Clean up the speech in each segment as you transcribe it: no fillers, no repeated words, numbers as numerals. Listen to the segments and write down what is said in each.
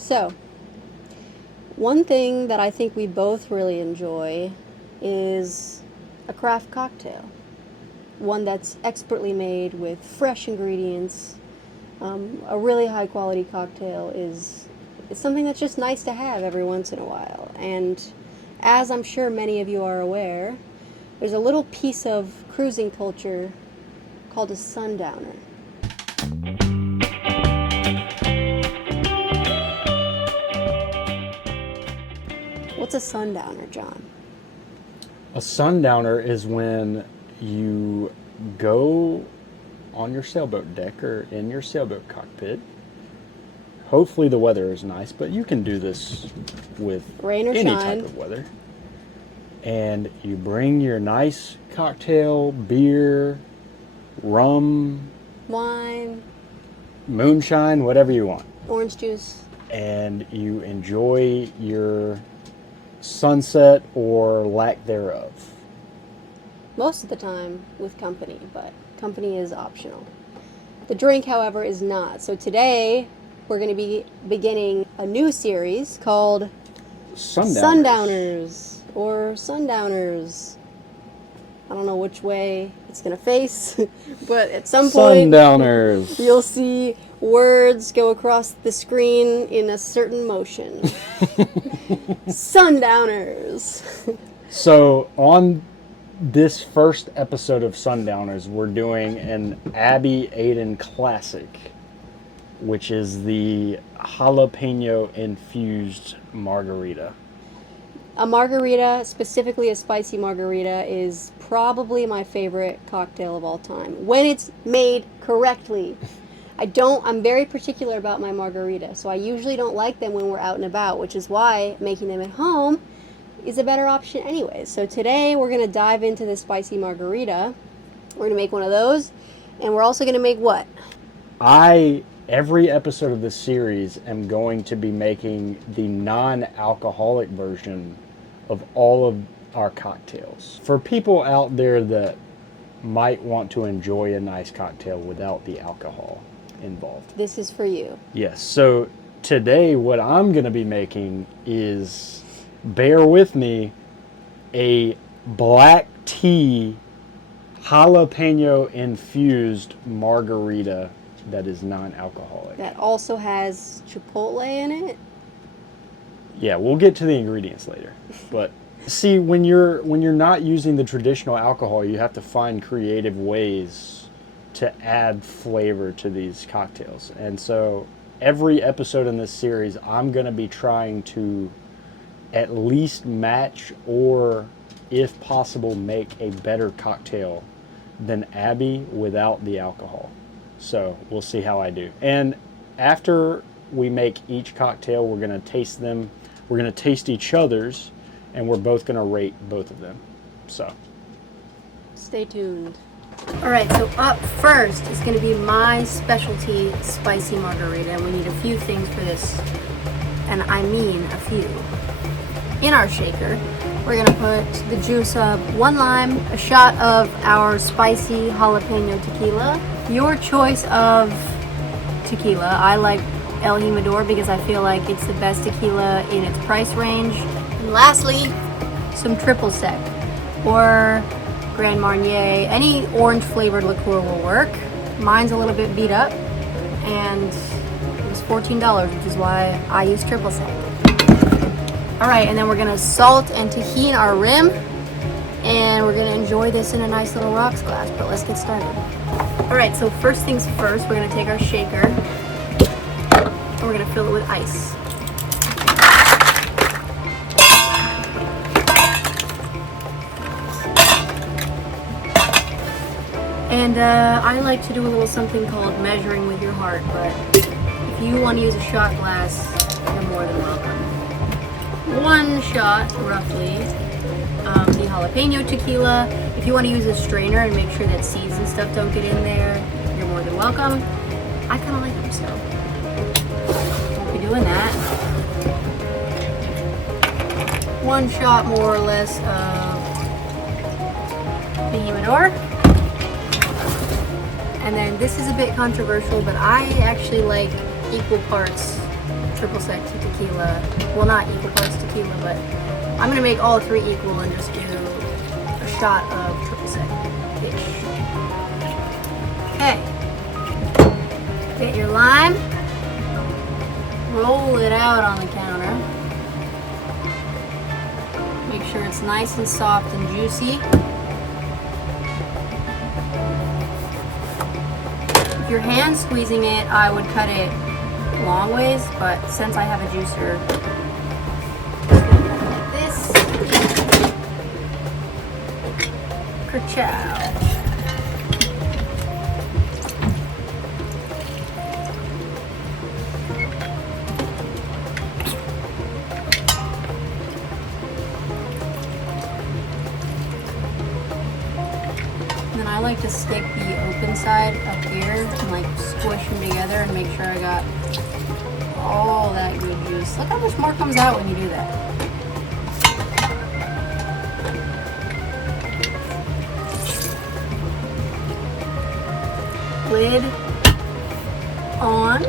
So, one thing that I think we both really enjoy is a craft cocktail. One that's expertly made with fresh ingredients. A really high quality cocktail is something that's just nice to have every once in a while. And as I'm sure many of you are aware, there's a little piece of cruising culture called a sundowner. What's a sundowner, John? A sundowner is when you go on your sailboat deck or in your sailboat cockpit. Hopefully the weather is nice, but you can do this with Rain or any shine. type of weather. And you bring your nice cocktail, beer, rum, Wine, moonshine, whatever you want. orange juice. And you enjoy your sunset or lack thereof. Most of the time with company, but company is optional. The drink, however, is not. So today we're going to be beginning a new series called Sundowners or Sundowners. I don't know which way it's going to face, but at some point Sundowners. you'll see words go across the screen in a certain motion. Sundowners. So on this first episode of Sundowners, we're doing an Abby Aiden classic, which is the jalapeno infused margarita. A margarita, specifically a spicy margarita, is probably my favorite cocktail of all time when it's made correctly. I'm very particular about my margarita, so I usually don't like them when we're out and about, which is why making them at home is a better option anyway. So today we're going to dive into the spicy margarita. We're going to make one of those, and we're also going to make what? Every episode of this series, am going to be making the non-alcoholic version of all of our cocktails. For people out there that might want to enjoy a nice cocktail without the alcohol involved. This is for you. Yes, so today what I'm going to be making is, bear with me, a black tea jalapeno infused margarita that is non-alcoholic. That also has chipotle in it. Yeah, we'll get to the ingredients later. But see, when you're not using the traditional alcohol, you have to find creative ways to add flavor to these cocktails. And so every episode in this series, I'm going to be trying to at least match or, if possible, make a better cocktail than Abby without the alcohol. So we'll see how I do. And after we make each cocktail, we're going to taste them. We're going to taste each other's, and we're both going to rate both of them. So Stay tuned. All right, so up first is going to be my specialty spicy margarita. We need a few things for this, and I mean a few. In our shaker, we're going to put the juice of 1 lime, a shot of our spicy jalapeno tequila, your choice of tequila. I like El Jimador because I feel like it's the best tequila in its price range. And lastly, some triple sec or Grand Marnier. Any orange flavored liqueur will work. Mine's a little bit beat up, and it was $14, which is why I use triple sec. All right, and then we're gonna salt and tahini our rim, and we're gonna enjoy this in a nice little rocks glass, but let's get started. All right, so first things first, we're gonna take our shaker, and we're gonna fill it with ice. And I like to do a little something called measuring with your heart, but if you want to use a shot glass, you're more than welcome. 1 shot, roughly, the jalapeno tequila. If you want to use a strainer and make sure that seeds and stuff don't get in there, you're more than welcome. I kind of like them, so won't be doing that. 1 shot, more or less, of the Jimador. And then this is a bit controversial, but I actually like equal parts triple sec to tequila. Well, not equal parts tequila, but I'm gonna make all three equal and just do a shot of triple sec-ish. Okay. Get your lime. Roll it out on the counter. Make sure it's nice and soft and juicy. If you're hand squeezing it, I would cut it long ways, but since I have a juicer, like this. Ka-chow. And then I like to stick the open side up here and like squish them together and make sure I got all that good juice. Look how much more comes out when you do that. Lid on.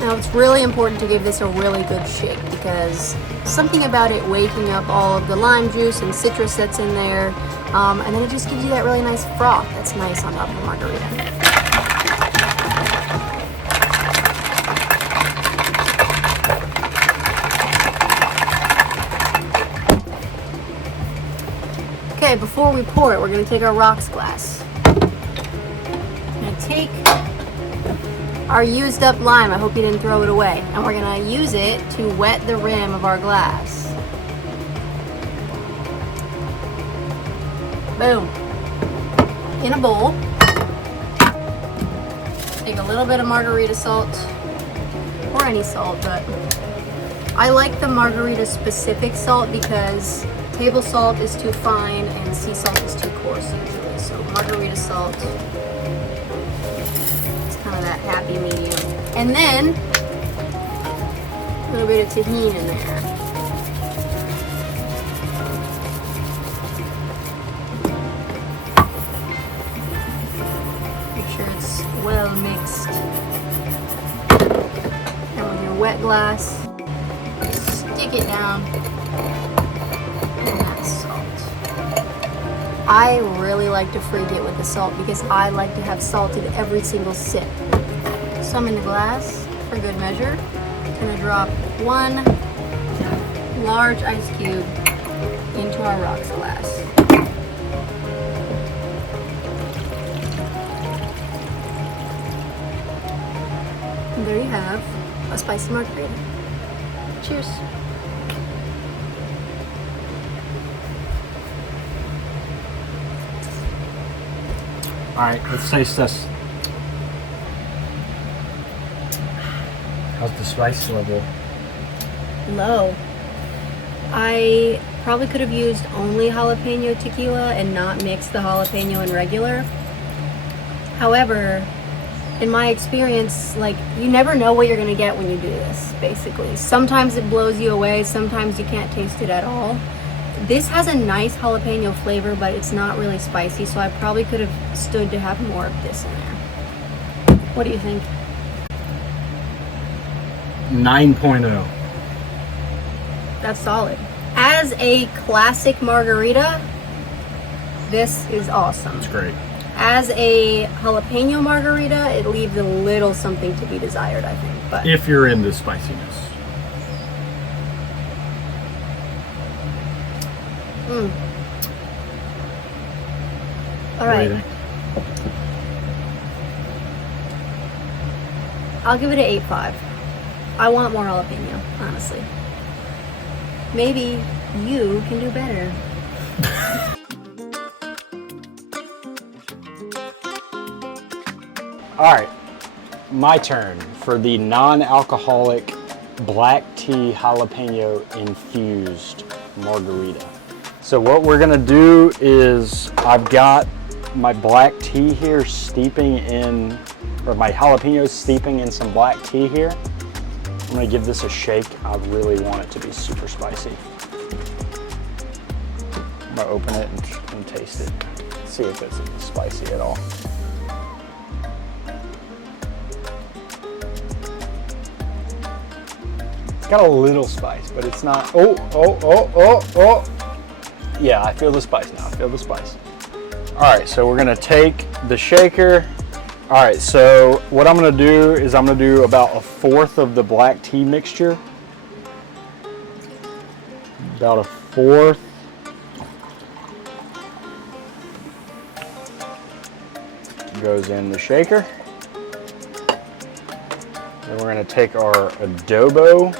Now it's really important to give this a really good shake because something about it waking up all of the lime juice and citrus that's in there, and then it just gives you that really nice froth that's nice on top of a margarita. Okay, before we pour it, we're going to take our rocks glass. I'm going to take our used up lime, I hope you didn't throw it away, and we're going to use it to wet the rim of our glass. Boom. In a bowl, take a little bit of margarita salt, or any salt, but I like the margarita specific salt because table salt is too fine and sea salt is too coarse usually. So margarita salt, it's kind of that happy medium. And then a little bit of tahini in there. Make sure it's well mixed. And with your wet glass, stick it down. And that's salt. I really like to freak it with the salt because I like to have salted every single sip. Some in the glass for good measure. Gonna drop one large ice cube into our rocks glass. And there you have a spicy margarita. Cheers. All right, let's taste this. How's the spice level? Low. I probably could have used only jalapeno tequila and not mixed the jalapeno and regular. However, in my experience, like, you never know what you're gonna get when you do this, basically. Sometimes it blows you away, sometimes you can't taste it at all. This has a nice jalapeno flavor, but it's not really spicy, so I probably could have stood to have more of this in there. What do you think? 9.0. That's solid. As a classic margarita, this is awesome. It's great. As a jalapeno margarita, it leaves a little something to be desired, I think. But If you're into spiciness. All right. What do you think? I'll give it an 8.5. I want more jalapeno, honestly. Maybe you can do better. All right, my turn for the non-alcoholic black tea jalapeno infused margarita. So what we're gonna do is I've got my black tea here steeping in, or my jalapenos steeping in some black tea here. I'm gonna give this a shake. I really want it to be super spicy. I'm gonna open it and taste it. see if it's spicy at all. It's got a little spice, but it's not. Oh. Yeah, I feel the spice now. I feel the spice. All right, so we're gonna take the shaker. All right, so what I'm gonna do is I'm gonna do about 1/4 of the black tea mixture. About 1/4. Goes in the shaker. Then we're gonna take our adobo.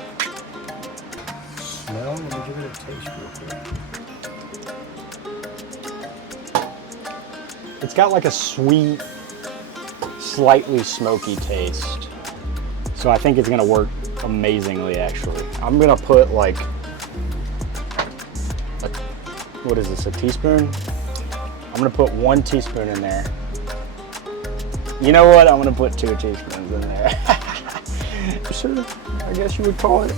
Smell, let me give it a taste real quick. It's got like a sweet, slightly smoky taste. So I think it's gonna work amazingly actually. I'm gonna put like, what is this, a teaspoon? I'm gonna put 1 teaspoon in there. You know what, I'm gonna put 2 teaspoons in there. Sure, I guess you would call it.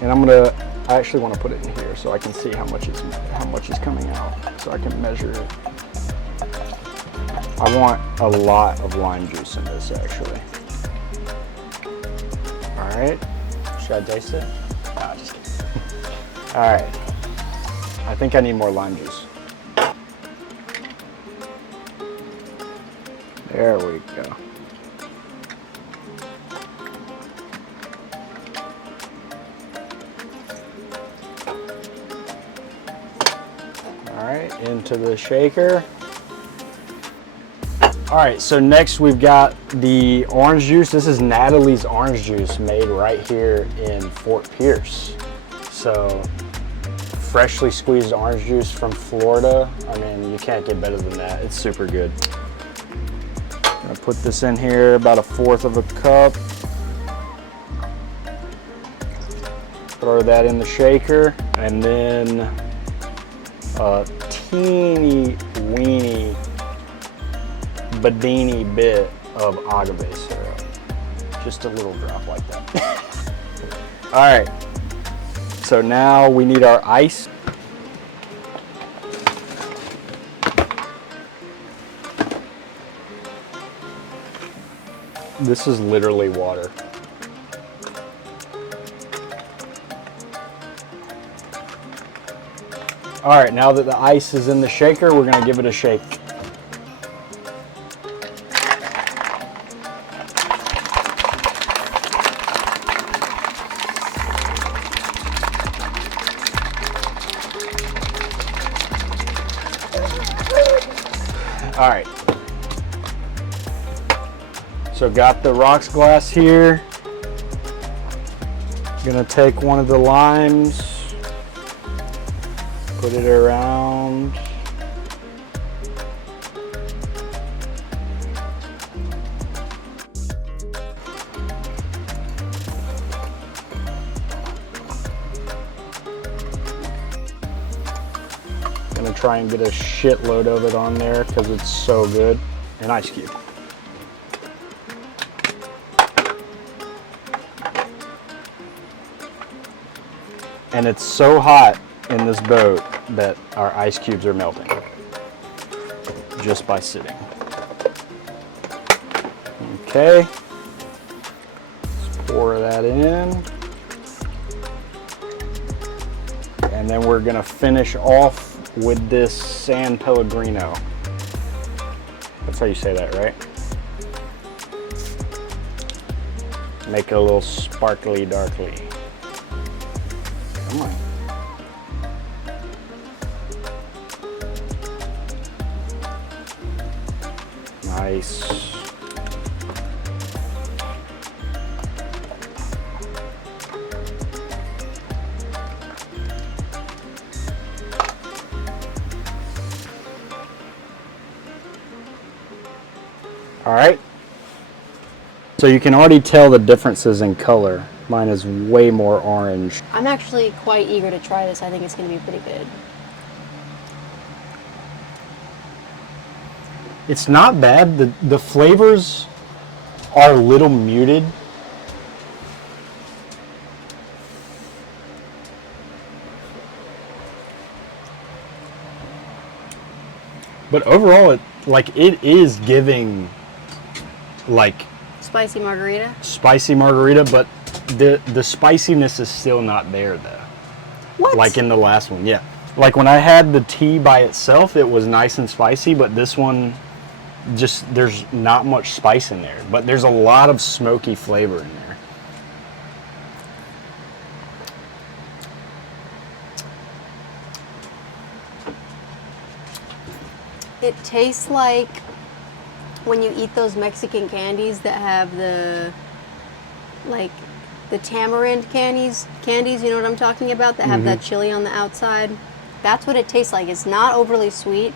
And I actually wanna put it in here so I can see how much is coming out, so I can measure it. I want a lot of lime juice in this actually. All right, should I taste it? No, just kidding. All right, I think I need more lime juice. There we go. All right, into the shaker. All right, so next we've got the orange juice. This is Natalie's orange juice made right here in Fort Pierce. So freshly squeezed orange juice from Florida. I mean, you can't get better than that. It's super good. I'm gonna put this in here, about 1/4 of a cup. Throw that in the shaker, and then a teeny weeny badini bit of agave syrup. Just a little drop like that. All right, so now we need our ice. This is literally water. All right, now that the ice is in the shaker, we're gonna give it a shake. All right, so got the rocks glass here. Gonna take one of the limes, put it around. Gonna try and get a shitload of it on there because it's so good. An ice cube. And it's so hot in this boat that our ice cubes are melting just by sitting. Okay, let's pour that in. And then we're gonna finish off with this San Pellegrino. That's how you say that, right? Make it a little sparkly darkly. Come on. Nice. All right. So you can already tell the differences in color. Mine is way more orange. I'm actually quite eager to try this. I think it's going to be pretty good. It's not bad. The flavors are a little muted. But overall, it is giving like Spicy margarita. spicy margarita, but the spiciness is still not there though. What? Like in the last one, yeah. Like when I had the tea by itself, it was nice and spicy, but this one, just there's not much spice in there, but there's a lot of smoky flavor in there. It tastes like when you eat those Mexican candies that have the tamarind candies, you know what I'm talking about, that have that chili on the outside. That's what it tastes like. It's not overly sweet.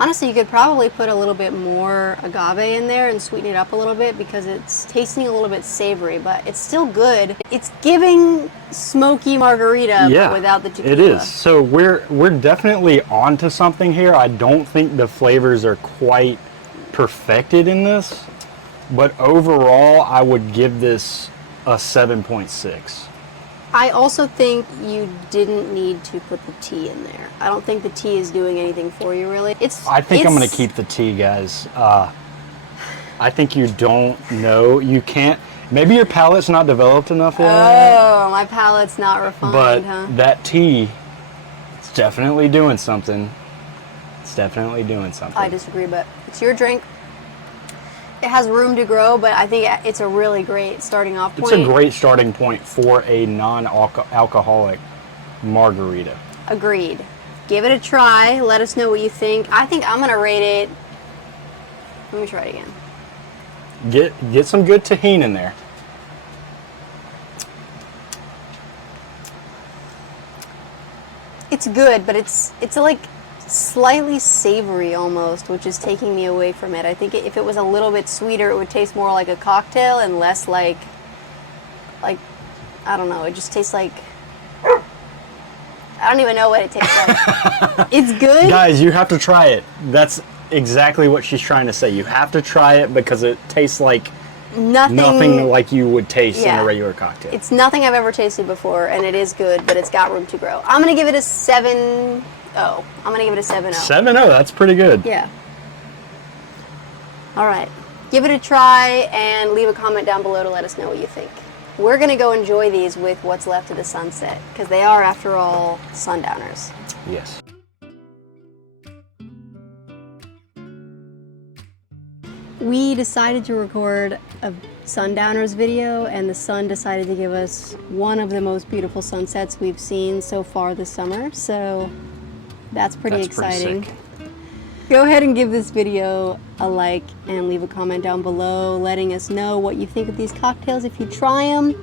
Honestly, you could probably put a little bit more agave in there and sweeten it up a little bit because it's tasting a little bit savory, but it's still good. It's giving smoky margarita, Yeah, but without the tequila. it is. So we're definitely onto something here. I don't think the flavors are quite perfected in this, but overall, I would give this a 7.6. I also think you didn't need to put the tea in there. I don't think the tea is doing anything for you, really. I think I'm going to keep the tea, guys. I think you don't know. You can't. Maybe your palate's not developed enough yet. Oh, my palate's not refined, But huh? that tea, it's definitely doing something. It's definitely doing something. I disagree, but it's your drink. It has room to grow, but I think it's a really great starting off point. It's a great starting point for a non-alcoholic margarita. Agreed. Give it a try. Let us know what you think. I think I'm going to rate it. Let me try it again. Get some good tahini in there. It's good, but it's like slightly savory almost, which is taking me away from it. I think if it was a little bit sweeter, it would taste more like a cocktail and less like I don't know, it just tastes like, I don't even know what it tastes like. It's good. Guys, you have to try it. That's exactly what she's trying to say. You have to try it because it tastes like nothing like you would taste in a regular cocktail. It's nothing I've ever tasted before, and it is good, but it's got room to grow. I'm going to give it a 7.0. I'm going to give it a 7.0. 7.0, that's pretty good. Yeah. All right. Give it a try and leave a comment down below to let us know what you think. We're going to go enjoy these with what's left of the sunset, because they are, after all, Sundowners. Yes. We decided to record a Sundowners video, and the sun decided to give us one of the most beautiful sunsets we've seen so far this summer, so that's pretty exciting. Pretty sick. Go ahead and give this video a like and leave a comment down below letting us know what you think of these cocktails if you try them,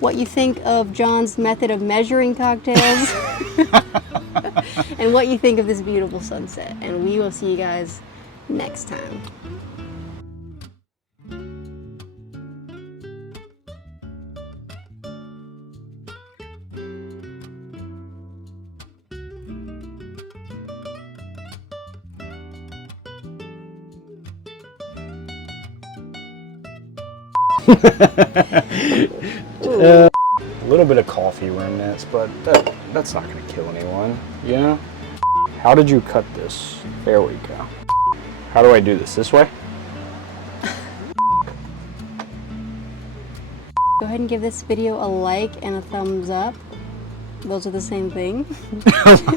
what you think of John's method of measuring cocktails, and what you think of this beautiful sunset. And we will see you guys next time. A little bit of coffee remnants, but that's not going to kill anyone, you know? How did you cut this? There we go. How do I do this way? Go ahead and give this video a like and a thumbs up. Those are the same thing.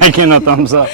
Like and a thumbs up.